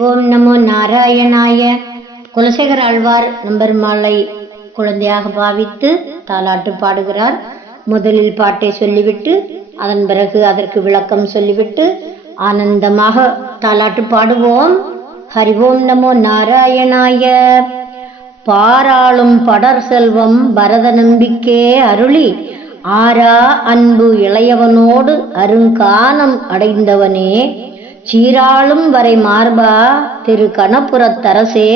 ஓம் நமோ நாராயணாய. குலசேகர் ஆழ்வார் நம்பெருமாளை குழந்தையாக பாவித்து தாலாட்டு பாடுகிறார். முதலில் பாட்டை சொல்லிவிட்டு அதன் பிறகு அதற்கு விளக்கம் சொல்லிவிட்டு ஆனந்தமாக தாலாட்டு பாடுவோம். ஹரி ஓம் நமோ நாராயணாய. பாராளும் படர் செல்வம் பரத நம்பிக்கே அருளி ஆரா அன்பு இளையவனோடு அருங்கானம் அடைந்தவனே. சீராளும் வரை மார்பா திரு கணபுரத்தரசே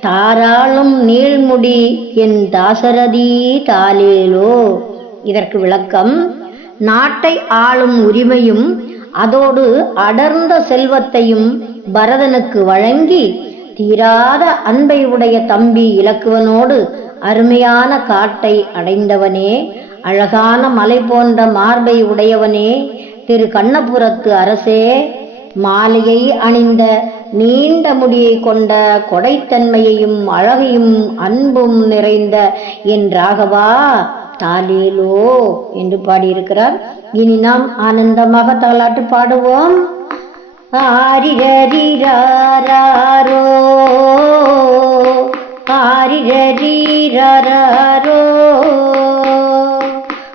தாராளும் நீள்முடி என் தாசரதி தாலேலோ இதற்கு விளக்கம் நாட்டை ஆளும் உரிமையும் அதோடு அடர்ந்த செல்வத்தையும் பரதனுக்கு வழங்கி தீராத அன்பை உடைய தம்பி இலக்குவனோடு அருமையான காட்டை அடைந்தவனே அழகான மலை போன்ற மார்பை உடையவனே திரு கண்ணபுரத்து அரசே. மாலையை அணிந்த நீண்ட முடியை கொண்ட கொடைத்தன்மையையும் அழகையும் அன்பும் நிறைந்த என் ராகவா தாலேலோ என்று பாடியிருக்கிறார். இனி நாம் ஆனந்தமாக தாலாட்டு பாடுவோம். ஆரிரரிராரோ ஆரிரரிராரோ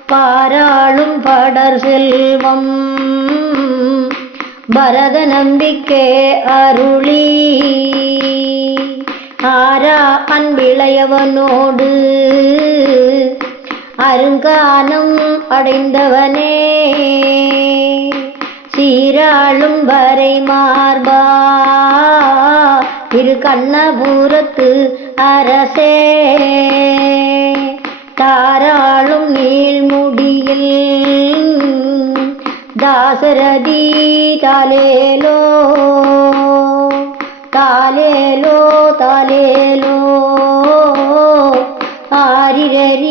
பாராளும் படர் செல்வம். பரத நம்பிக்கை அருளி. ஆரா அன்பிளையவனோடு அருங்கானம் அடைந்தவனே. சீராளும் வரை மார்பா. இரு கண்ணபூரத்து அரசே. தாசரதி தாலேலோ தாலேலோ தாலேலோ ஆரிரரீரரோ